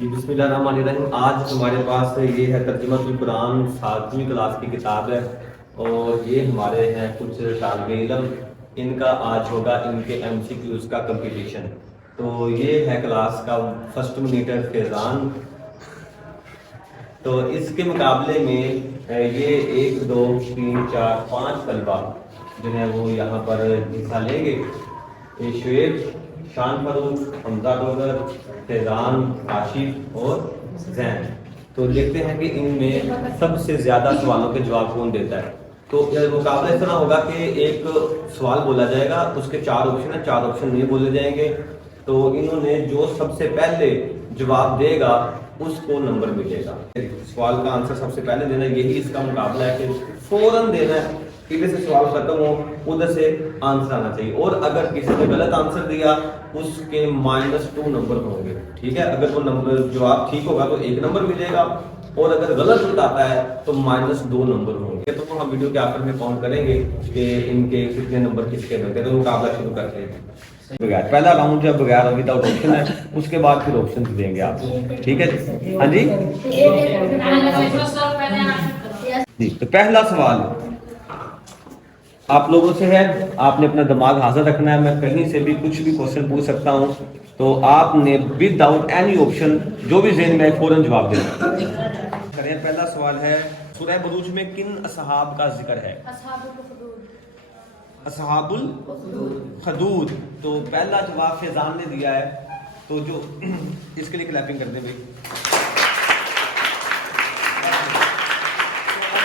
जी बिस्मिल्लाहिर्रहमानिर्रहीम। आज हमारे पास ये है तर्जुमतुल कुरान 7वीं क्लास की किताब है और ये हमारे हैं कुछ तालिबे इल्म, इनका आज होगा इनके MCQs का कंपटीशन। तो ये है क्लास का फर्स्ट मॉनिटर फैज़ान। तो इसके मुकाबले में ये 1 2 3 4 5 तलबा जो है वो यहाँ पर हिस्सा लेंगे। ये शुएब, शान फरूक, हमजा डोगर, फैज़ान, आशिफ और जैन। तो देखते हैं कि इनमें सबसे ज़्यादा सवालों के जवाब कौन देता है। तो मुकाबला इस तरह होगा कि एक सवाल बोला जाएगा, उसके 4 ऑप्शन है, 4 ऑप्शन नहीं बोले जाएंगे। तो इन्होंने जो सबसे पहले जवाब देगा उसको नंबर मिलेगा। सवाल का आंसर सबसे पहले देना, यही इसका मुकाबला है कि फौरन देना है। इधर से सवाल खत्म हो उधर से आंसर आना चाहिए, और अगर किसी ने गलत आंसर दिया उसके -2 नंबर होंगे। ठीक है, अगर वो नंबर जवाब ठीक होगा तो 1 नंबर मिलेगा, और अगर गलत बताता है तो -2 नंबर होंगे। तो हम वीडियो के आखिर में काउंट करेंगे कि इनके कितने नंबर किसके बनते हैं। तो मुकाबला शुरू करते हैं। बगैर पहला राउंड जब बगैर विदाउट ऑप्शन है, उसके बाद फिर ऑप्शन देंगे आप। ठीक है जी, हाँ जी जी। तो पहला सवाल आप लोगों से है, आपने अपना दिमाग हाजिर रखना है। मैं कहीं से भी कुछ भी क्वेश्चन पूछ सकता हूँ, तो आपने विदाउट एनी ऑप्शन जो भी ज़हन में फौरन जवाब देना है। पहला सवाल है, सूरह बुरूज में किन असहाब का जिक्र है? असहाबुल खदूद। तो पहला जवाब फैज़ान ने दिया है, तो जो इसके लिए क्लैपिंग कर दें भाई।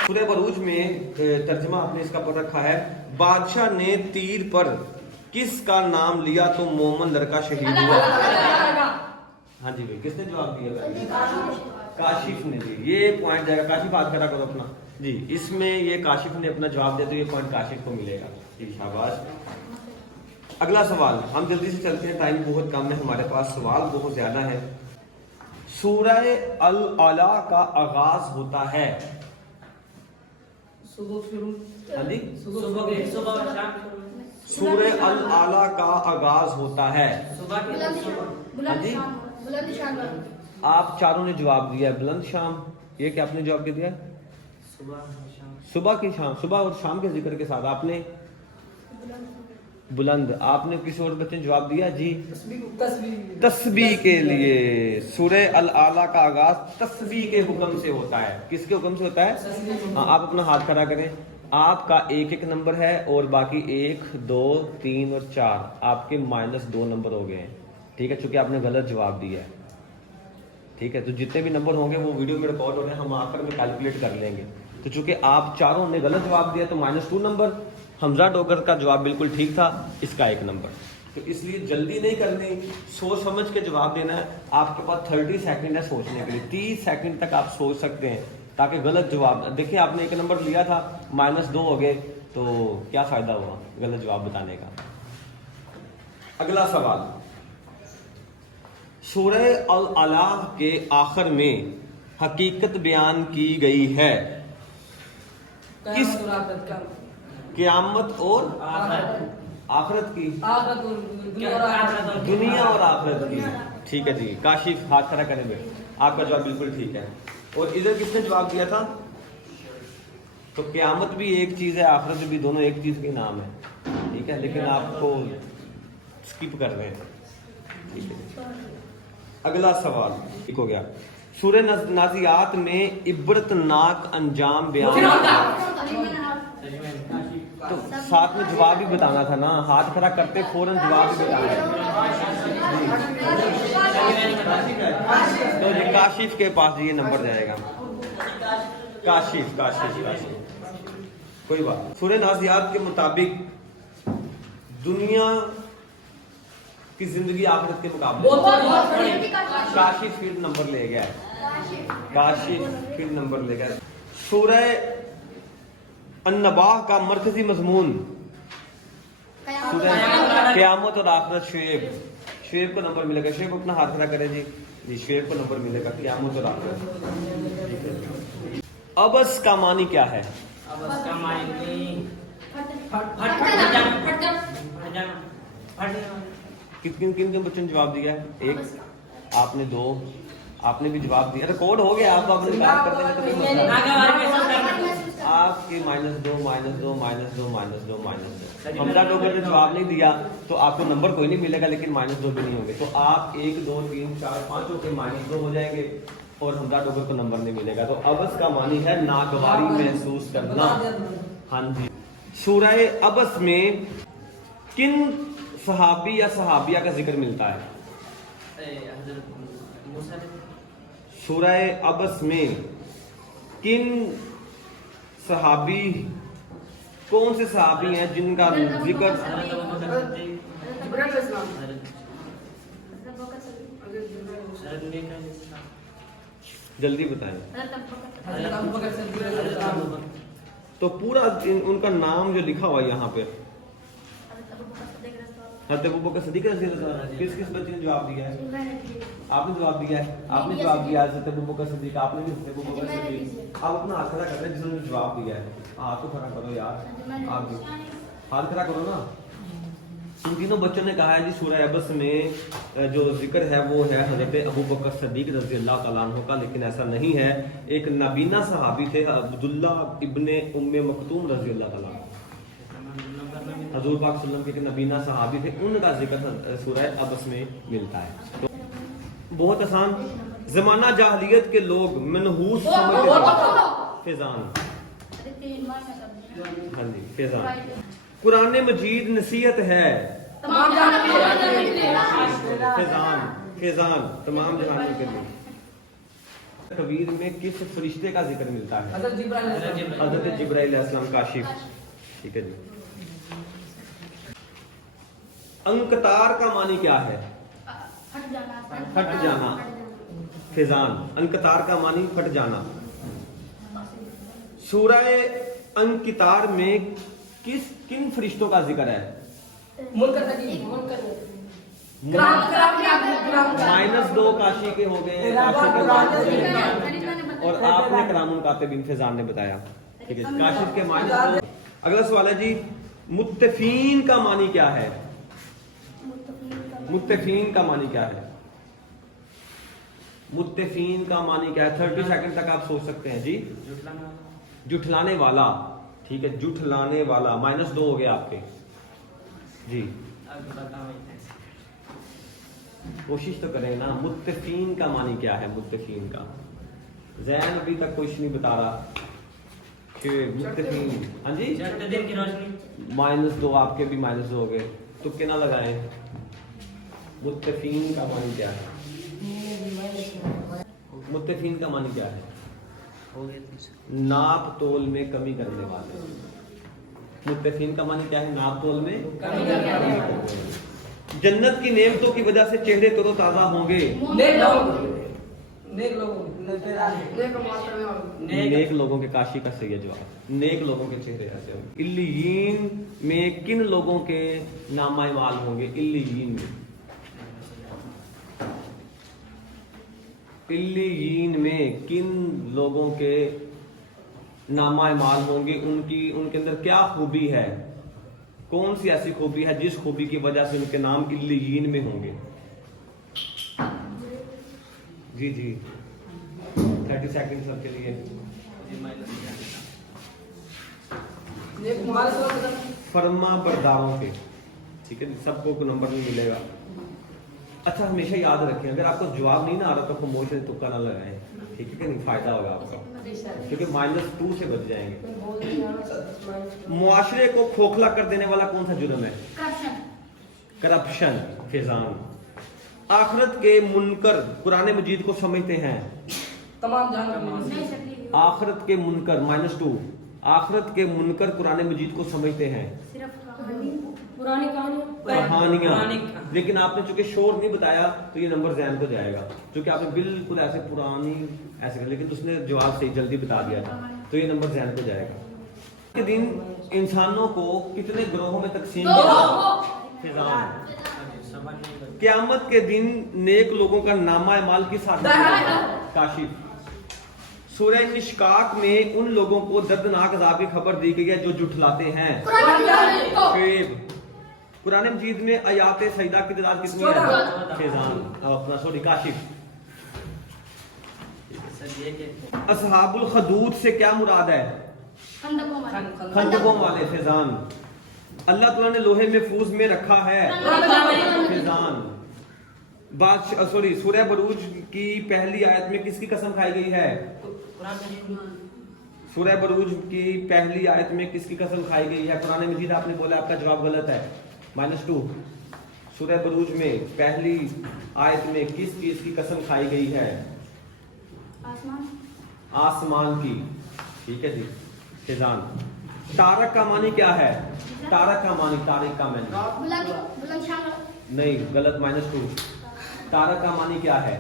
सूरह बुरूज में तर्जुमा आपने इसका पढ़ रखा है, बादशाह ने तीर पर किसका नाम लिया तो मोमन लड़का शहीद हुआ? हाँ जी भाई, किसने जवाब दिया? काशिफ ने दी। ये पॉइंट जाएगा। काशिफ बात करा करो अपना जी। इसमें ये काशिफ ने अपना जवाब दिया तो ये पॉइंट काशिफ को मिलेगा जी, शाबाश। अगला सवाल, हम जल्दी से चलते हैं, टाइम बहुत कम है हमारे पास, सवाल बहुत ज्यादा है। सूरह अल आला का आगाज होता है? हाँ जी, सूरह अल आला का आगाज होता है? हाँ जी, आप चारों ने जवाब दिया है बुलंद शाम। ये क्या आपने जवाब दिया? सुबह की शाम, सुबह और शाम के जिक्र के साथ आपने बुलंद। आपने किसी और बच्चे ने जवाब दिया जी तस्बीह के लिए। सूरह अल आला का आगाज तस्बीह के हुक्म से होता है। किसके हुक्म से होता है? हाँ, आप अपना हाथ खड़ा करें। आपका 1 नंबर है और बाकी 1 2 3 और 4 आपके -2 नंबर हो गए हैं। ठीक है, चूंकि आपने गलत जवाब दिया है। ठीक है, तो जितने भी नंबर होंगे वो वीडियो में रिकॉर्ड हो रहे हैं, हम आखिर में कैलकुलेट कर लेंगे। तो चूंकि आप चारों ने गलत जवाब दिया तो -2 नंबर। हमजा डोगर का जवाब बिल्कुल ठीक था, इसका 1 नंबर। तो इसलिए जल्दी नहीं करनी, सोच समझ के जवाब देना है। आपके पास 30 सेकंड है सोचने के लिए, 30 सेकंड तक आप सोच सकते हैं, ताकि गलत जवाब, देखिए आपने 1 नंबर लिया था, -2 हो गए, तो क्या फायदा हुआ गलत जवाब बताने का। अगला सवाल, सूरह अल आला के आखिर में हकीकत बयान की गई है किस? क़यामत और आखिरत की, दुनिया और आखिरत की। ठीक है जी, काशिफ हाथ खड़ा करें बेटे, आपका जवाब बिल्कुल ठीक है। और इधर किसने जवाब दिया था? तो क़यामत भी एक चीज है, आखिरत भी, दोनों एक चीज के नाम है। ठीक है, लेकिन आपको स्किप कर रहे हैं। ठीक है, अगला सवाल ठीक हो गया। सूरह नाज़ियात में इबरतनाक अंजाम बयान, तो साथ में जवाब भी बताना था ना, हाथ खड़ा करते फौरन जवाब भी बताना है। तो ये काशिफ के पास ये नंबर जाएगा। काशिफ काशिफ काशिफ, कोई बात। सूरह नाज़ियात के मुताबिक दुनिया की जिंदगी आखिरत के मुकाबले, काशिफ फिर नंबर ले गया है। काशिफ फिर नंबर ले गया। सूरह अन्नबा का मरकजी मजमून, सूरह क़यामत और आखिरत। शुएब को नंबर मिलेगा। शुएब अपना हाथ खड़ा करें जी। जी, शुएब को नंबर मिलेगा क़यामत और आखिरत। अबस का मानी क्या है? अबस का मानी किन किन बच्चों ने जवाब दिया है? 1, आपने 2, آپ نے بھی جواب دیا, ریکارڈ ہو گیا, آپ اپنے کام کر دیں گے تو کوئی مسئلہ نہیں. آگے والے کے ساتھ کرنا. آپ کے -2 -2 -2 -2 -2 حمزہ ڈوگر نے جواب نہیں دیا تو آپ کو نمبر کوئی نہیں ملے گا, لیکن -2 بھی نہیں ہوں گے. تو آپ 1 2 3 4 5 ہو کے -2 ہو جائیں گے اور حمزہ ڈوگر کو نمبر نہیں ملے گا. تو عبس کا معنی ہے ناگواری محسوس کرنا. ہاں جی. سورہ عبس میں کن صحابی یا صحابیہ کا ذکر ملتا ہے؟ سورہ عبس میں کن صحابی, کون سے صحابی ہیں جن کا ذکر جلدی بتائیں. تو پورا ان کا نام جو لکھا ہوا ہے یہاں پہ, حضرت ابوبکر صدیق رضی اللہ عنہ. کس کس بچے نے جواب دیا ہے؟ آپ نے جواب دیا ہے, آپ نے جواب دیا حضرت ابوبکر صدیق, آپ نے بھی حضرت ابوبکر صدیق. آپ اپنا ہاتھ کھڑا کر رہے ہیں جس نے جواب دیا ہے, ہاتھ تو کھڑا کرو یار, آپ بھی ہاتھ کھڑا کرو نا. ان تینوں بچوں نے کہا ہے جی سورہ عبس میں جو ذکر ہے وہ ہے حضرت ابوبکر صدیق رضی اللہ تعالیٰ عنہ کا, لیکن ایسا نہیں ہے. ایک نابینا صحابی تھے عبداللہ ابن ام مکتوم رضی اللہ تعالیٰ عنہ, حضور پاک صلی اللہ علیہ وسلم کے نبینا صحابی تھے, ان کا ذکر سورہ عبس میں ملتا ہے. تو بہت آسان. زمانہ جاہلیت کے لوگ منحوس سمجھتے تھے. فیضان, ہاں جی فیضان. قرآن مجید نصیحت ہے. فیضان, فیضان تمام جہانوں کے لیے. کبیر میں کس فرشتے کا ذکر ملتا ہے؟ حضرت جبرائیل علیہ السلام. کاشف. ٹھیک ہے جی. انکتار کا معنی کیا ہے؟ پھٹ جانا. فیضان, انکتار کا معنی پھٹ جانا. سورہ انکتار میں کن فرشتوں کا ذکر ہے؟ -2 کاشی کے ہو گئے, اور آپ نے کرام الکاتبین فیضان نے بتایا. ٹھیک ہے, کاشف کے -2. اگلا سوال ہے جی, متفین کا معنی کیا ہے؟ متفین کا معنی کیا ہے؟ متفین کا معنی کیا ہے؟ 30 سیکنڈ تک آپ سوچ سکتے ہیں جی. جھٹلانے والا. ٹھیک ہے, جھٹلانے والا. -2 ہو گیا آپ کے جی. کوشش تو کریں نا. متفین کا معنی کیا ہے؟ متفین کا زین ابھی تک کچھ نہیں بتا رہا کہ متفین. ہاں جی, -2 آپ کے بھی -2 ہو گئے. تکے نہ لگائیں. متفین کا معنی کیا ہے؟ متفین کا معنی کیا ہے؟ ناپ تول میں کمی کرنے والے. متفین کا معنی کیا ہے؟ ناپ تول میں کمی کرنے والے. جنت کی نعمتوں کی وجہ سے چہرے تر و تازہ ہوں گے. نیک لوگوں کے. کاشی کا صحیح جواب. نیک لوگوں کے چہرے ایسے ہوں گے. علیین میں کن لوگوں کے نامہ اعمال ہوں گے؟ علیین میں, علیین میں کن لوگوں کے نامہ اعمال ہوں گے؟ ان کے اندر کیا خوبی ہے؟ کون سی ایسی خوبی ہے جس خوبی کی وجہ سے ان کے نام علیین میں ہوں گے؟ جی جی 30 سیکنڈ سب کے لیے. فرما برداروں کے. ٹھیک ہے, سب کو کوئی نمبر نہیں ملے گا. اچھا ہمیشہ یاد رکھیں, اگر آپ کو جواب نہیں نہ آ رہا تو خاموش سے تکا نہ لگائیں. ٹھیک ہے کہ نہیں, فائدہ ہوگا آپ کا, کیونکہ -2 سے بچ جائیں گے. معاشرے کو کھوکھلا کر دینے والا کون سا جرم ہے؟ کرپشن. فیضان. آخرت کے منکر قرآن مجید کو سمجھتے ہیں. آخرت کے منکر -2. آخرت کے منکر قرآن مجید کو سمجھتے ہیں. کہانیاں. لیکن آپ نے چونکہ شور نہیں بتایا تو یہ نمبر ذہن کو جائے گا, کیونکہ آپ نے بالکل ایسے پرانی ایسے کر, لیکن اس نے جواب صحیح جلدی بتا دیا تھا تو یہ نمبر ذہن کو جائے گا. کے دن انسانوں کو کتنے گروہوں میں تقسیم کیا؟ قیامت کے دن نیک لوگوں کا نامہ اعمال کس ہاتھ میں؟ کاشف. سورہ انشقاق میں ان لوگوں کو دردناک عذاب کی خبر دی گئی ہے جو جھٹلاتے ہیں. قرآن مجید میں آیات سجدہ کی تعداد کتنی ہے؟ فیضان. اپنا سوری کاشف. اصحاب الخدود سے کیا مراد ہے؟ خندقوں والے. خندقوں والے. فیضان. اللہ تعالیٰ نے لوہے محفوظ میں رکھا ہے. فیضان. سوری سورہ بروج کی پہلی آیت میں کس کی قسم کھائی گئی ہے؟ سورہ بروج کی پہلی آیت میں کس کی قسم کھائی گئی ہے؟ قرآن مجید آپ نے بولا آپ کا جواب غلط ہے. -2. سورہ بروج میں پہلی آیت میں کس چیز کی قسم کھائی گئی ہے؟ آسمان کی. ٹھیک ہے جی. فیضان. تارک کا معنی کیا ہے؟ تارک کا معنی تارک کا معنی نہیں غلط. -2. تارک کا معنی کیا ہے؟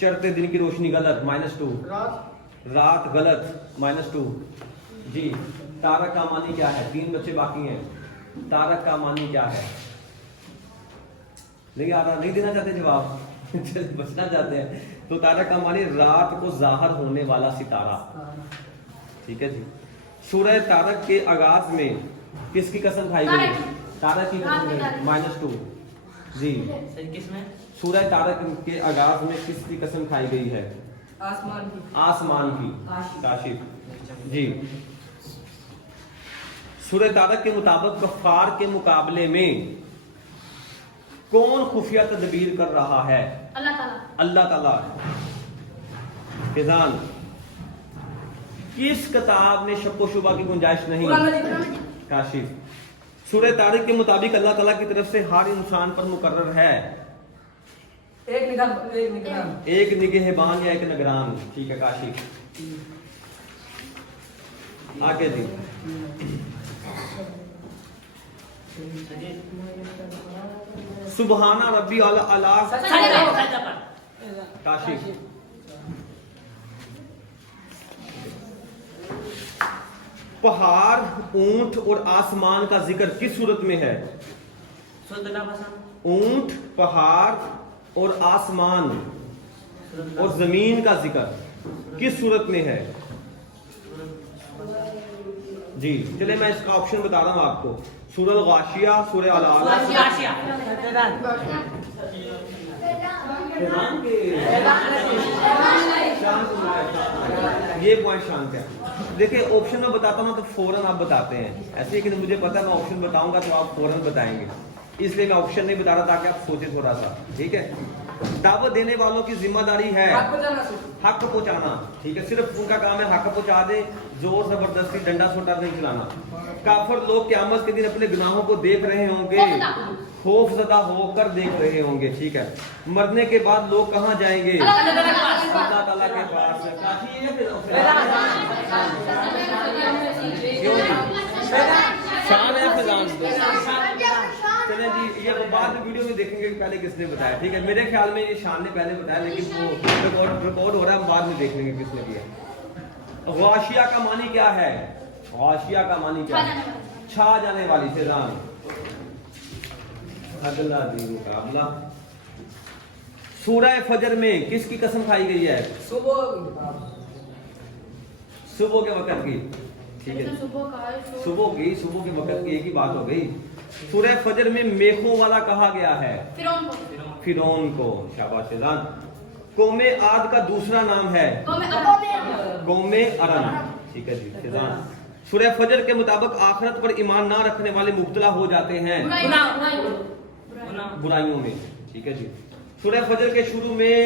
چڑھتے دن کی روشنی. غلط. -2. رات. غلط. -2. جی. تارک کا معنی کیا ہے؟ 3 بچے باقی ہیں. تارک کا معنی کیا ہے؟ نہیں آ رہا. نہیں دینا چاہتے جواب؟ بچنا چاہتے ہیں. تو تارک کا معنی رات کو ظاہر ہونے والا ستارہ. ٹھیک ہے جی. سورہ تارک کے آغاز میں کس کی قسم کھائی گئی؟ تارک کی قسم. -2. جی. کس میں؟ سورہ تارک کے آغاز میں کس کی قسم کھائی گئی ہے؟ آسمان کی. کاشف. جی. سورہ تارک کے مطابق کفار کے مقابلے میں کون خفیہ تدبیر کر رہا ہے؟ اللہ تعالیٰ. فیضان. کس کتاب میں شک و شبہ کی گنجائش نہیں؟ کاشف. سورہ تارک کے مطابق اللہ تعالیٰ کی طرف سے ہر انسان پر مقرر ہے ایک نگہبان یا ایک نگران. ٹھیک ہے. کاشف. آگے جی. سبحانہ ربی اعلیٰ. کاشف. پہاڑ، اونٹ اور آسمان کا ذکر کس صورت میں ہے؟ اونٹ، پہاڑ اور آسمان اور زمین کا ذکر کس صورت میں ہے؟ جی چلے میں اس کا آپشن بتا رہا ہوں آپ کو. سورہ الغاشیہ، سورہ الاعراف. یہ پوائنٹ شانت ہے. دیکھیں آپشن میں بتاتا ہوں تو فوراً آپ بتاتے ہیں. ایسے کہ مجھے پتا ہے میں آپشن بتاؤں گا تو آپ فوراً بتائیں گے. اس لیے میں آپشن نہیں بتا رہا تاکہ آپ سوچیں تھوڑا سا. ٹھیک ہے. دعوت دینے والوں کی ذمہ داری ہے حق پہنچانا. ٹھیک ہے. صرف ان کا کام ہے حق پہنچا دے. زور زبردستی ڈنڈا سوٹا نہیں چلانا. کافر لوگ قیامت کے دن اپنے گناہوں کو دیکھ رہے ہوں گے، خوف زدہ ہو کر دیکھ رہے ہوں گے. ٹھیک ہے. مرنے کے بعد لوگ کہاں جائیں گے؟ اللہ تعالیٰ کے پاس. شان ہے فضان. چلیں جی یہ بعد میں ویڈیو میں دیکھیں گے کہ پہلے کس نے بتایا. ٹھیک ہے. میرے خیال میں یہ شان نے پہلے بتایا لیکن وہ ریکارڈ ہو رہا ہے. ہم بعد میں دیکھ لیں گے کس نے کیا. غاشیہ کا معنی کیا ہے؟ غاشیہ کا معنی کیا ہے؟ چھا جانے والی. فیضان. اگلا دی مقابلہ. سورہ فجر میں کس کی قسم کھائی گئی ہے؟ صبح کے وقت کی. ٹھیک ہے. صبح کے وقت کی ایک ہی بات ہو گئی. سورہ فجر میں میخوں والا کہا گیا ہے فرعون کو. شاباش فیضان. قوم عاد کا دوسرا نام ہے قوم ارم. ٹھیک ہے جی. فیضان. سورہ فجر کے مطابق آخرت پر ایمان نہ رکھنے والے مبتلا ہو جاتے ہیں برائیوں میں. ٹھیک ہے جی. سورہ فجر کے شروع میں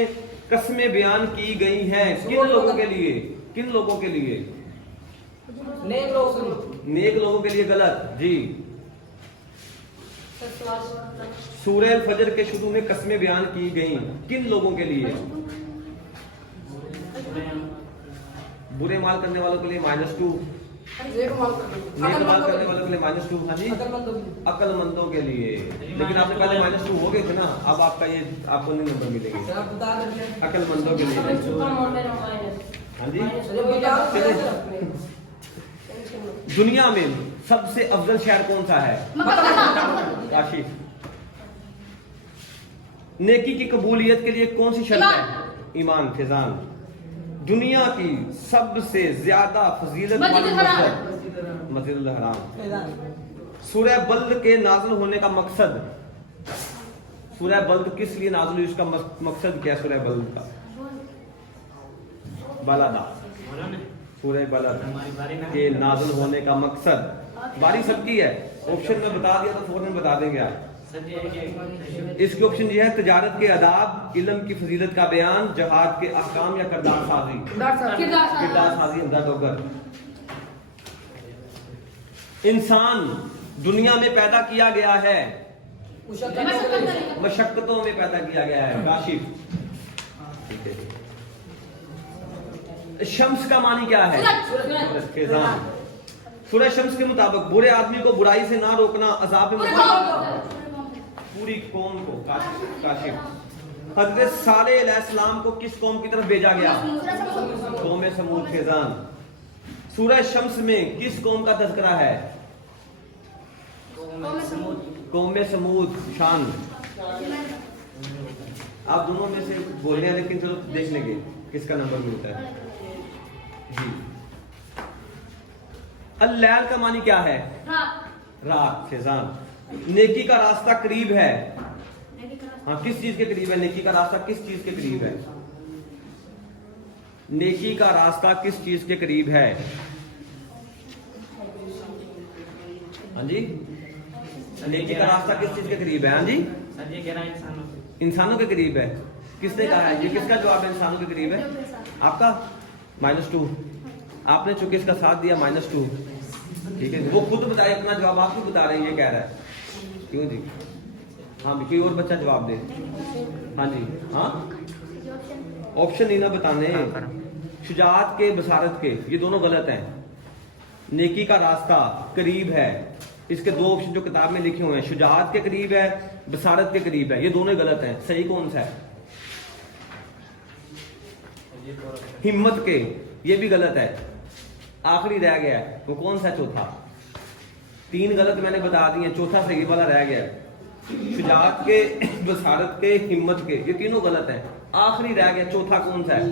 قسمیں بیان کی گئی ہیں کن لوگوں کے لیے؟ کن لوگوں کے لیے؟ نیک لوگوں کے لیے. غلط. جی. سورہ فجر کے شروع میں قسمیں بیان کی گئیں کن لوگوں کے لیے؟ برے مال کرنے والوں کے لیے -2. نیک مال کرنے والوں کے لیے -2. ہاں جی. عقل مندوں کے لیے. لیکن آپ نے پہلے -2 ہو گئے تھے نا. اب آپ کا یہ آپ کو نہیں نمبر ملے گی. عقل مندوں کے لیے. ہاں جی. دنیا میں سب سے افضل شہر کون سا ہے؟ کاشف. نیکی کی قبولیت کے لیے کون سی شرط ہے؟ ایمان. فیضان. دنیا کی سب سے زیادہ فضیلت والی مسجد الحرام. سورہ بلد کے نازل ہونے کا مقصد. سورہ بلد کس لیے نازل ہوئی؟ اس کا مقصد کیا ہے سورہ بلد کا؟ बलदा, सूरह बलद के नाज़िल होने का मकसद, बारी सबकी है, ऑप्शन में बता दिया तो फौरन बता देंगे आप। इसके ऑप्शन ये है तिजारत के आदाब, इल्म की फजीलत का बयान, जहाद के अहकाम या किरदार साजी। किरदार साजी हमजा डोगर। इंसान दुनिया में पैदा किया गया है, मशक्कतों में पैदा किया गया है। काशिफ, ठीक है। शम्स का मानी क्या है? खिज़ान। सूरह शम्स के मुताबिक बुरे आदमी को बुराई से ना रोकना अज़ाब में पूरी कौम को। काशिफ। हज़रत सालेह अलैहिस्सलाम को किस कौम की तरफ भेजा गया? कौम समूद। खिज़ान। सूरह शम्स में किस कौम का तज़किरा है? कौम समूद। शान। आप दोनों में से बोलने हैं, लेकिन चलो देख लेंगे किसका नंबर मिलता है जी। अल-लैल का मानी क्या है? रात। खिज़ान। नेकी का रास्ता करीब है, हाँ किस चीज के करीब है? नेकी का रास्ता किस चीज के करीब है? नेकी का रास्ता किस चीज के करीब है? हाँ जी, नेकी का रास्ता किस चीज के करीब है? हाँ जी, इंसानों के करीब है। किसने कहा है? ये किसका जवाब है? इंसानों के करीब है। आपका -2। आपने चूंकि इसका साथ दिया -2, ठीक है। वो खुद बताए अपना जवाब, आप क्यों बता रहे हैं? ये कह रहा है क्यों जी? हाँ कोई और बच्चा जवाब दे। हाँ जी, हाँ ऑप्शन नहीं ना बताने। शुजाअत के, बसारत के, ये दोनों गलत हैं। नेकी का रास्ता करीब है, इसके दो ऑप्शन जो किताब में लिखे हुए हैं, शुजाअत के करीब है, बसारत के करीब है, ये दोनों गलत हैं। सही कौन सा है? हिम्मत के, ये भी गलत है। आखिरी रह गया है, वो कौन सा? चौथा। 3 गलत मैंने बता दिए, चौथा सही वाला रह गया। शुजाअत के, बसारत के, हिम्मत के, ये तीनों गलत हैं। आखिरी रह गया, चौथा कौन सा है?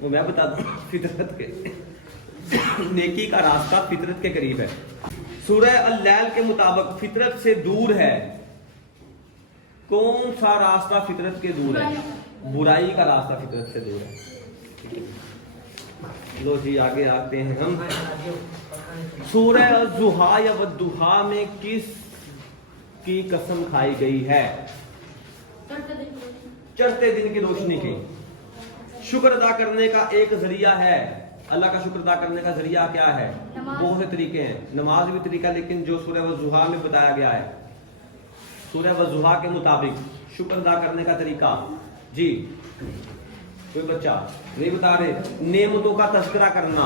वो मैं बता दूं, फितरत के। नेकी का रास्ता फितरत के करीब है। सूरह अल-लैल के मुताबिक फितरत से दूर है। कौन सा रास्ता फितरत के दूर है? बुराई का रास्ता फितरत से दूर है। लो जी आगे आते हैं हम। सूरह ज़ुहा या वद्दुहा में किस की कसम खाई गई है? चढ़ते दिन की रोशनी की। शुक्र अदा करने का एक जरिया है। अल्लाह का शुक्र अदा करने का जरिया क्या है? बहुत से तरीके हैं, नमाज भी तरीका, लेकिन जो सूरह वज़ुहा में बताया गया है, सूरह वज़ुहा के मुताबिक शुक्र अदा करने का तरीका जी, कोई बच्चा नहीं बता रहे? नेमतों का तज़किरा करना,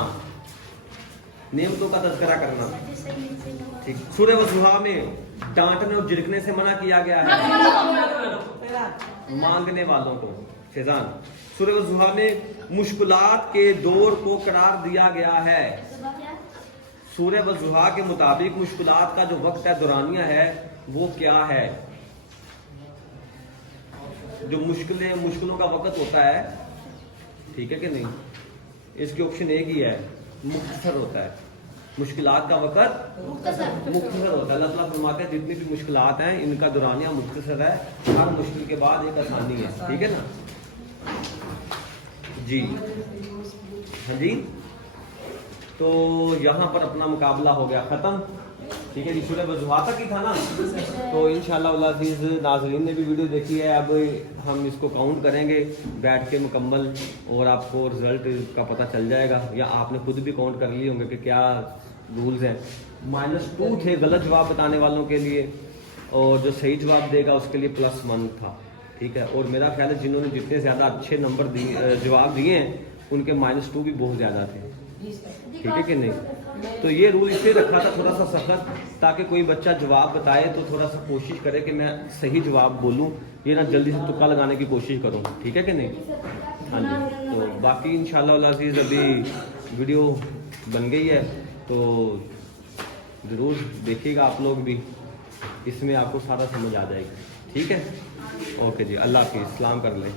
नेमतों का तज़किरा करना, ठीक। सूरह वज़ुहा में डांटने और झिड़कने से मना किया गया है, मांगने वालों को। फैजान। सूरह वज़ुहा में मुश्किलात के दौर को करार दिया गया है। सूरह वज़ुहा के मुताबिक मुश्किलात का जो वक्त है, दौरानिया है, वो क्या है? जो मुश्किलों का वक्त होता है, ठीक है कि नहीं? इसके ऑप्शन एक ही है, मुख्तसर होता है। मुश्किलात का वक्त मुख्तसर होता है। अल्लाह ताला फरमाते हैं जितनी भी मुश्किलात हैं, इनका दौरानिया मुख्तसर है, हर मुश्किल के बाद एक आसानी है, ठीक है ना जी? हाँ जी, तो यहाँ पर अपना मुकाबला हो गया ख़त्म, ठीक है जी। सूरह वज़ुहा तक ही था ना, तो इंशाअल्लाह अज़ीज़ नाज़रीन ने भी वीडियो देखी है। अब हम इसको काउंट करेंगे बैठ के मुकम्मल, और आपको रिज़ल्ट का पता चल जाएगा, या आपने खुद भी काउंट कर लिए होंगे कि क्या रूल्स हैं। -2 थे गलत जवाब बताने वालों के लिए, और जो सही जवाब देगा उसके लिए +1 था, ठीक है। और मेरा ख्याल है जिन्होंने जितने ज़्यादा अच्छे नंबर जवाब दिए हैं, उनके -2 भी बहुत ज़्यादा थे, ठीक है कि नहीं? तो ये रूल इसलिए रखा था थोड़ा सा सख्त, ताकि कोई बच्चा जवाब बताए तो थोड़ा सा कोशिश करे कि मैं सही जवाब बोलूं, ये ना जल्दी से तुक्का लगाने की कोशिश करूं, ठीक है कि नहीं? हाँ जी, तो बाकी इंशाअल्लाह अज़ीज़ अभी वीडियो बन गई है, तो ज़रूर देखिएगा आप लोग भी, इसमें आपको सारा समझ आ जाएगा, ठीक है। ओके जी, अल्लाह हाफ़िज़, सलाम कर लें।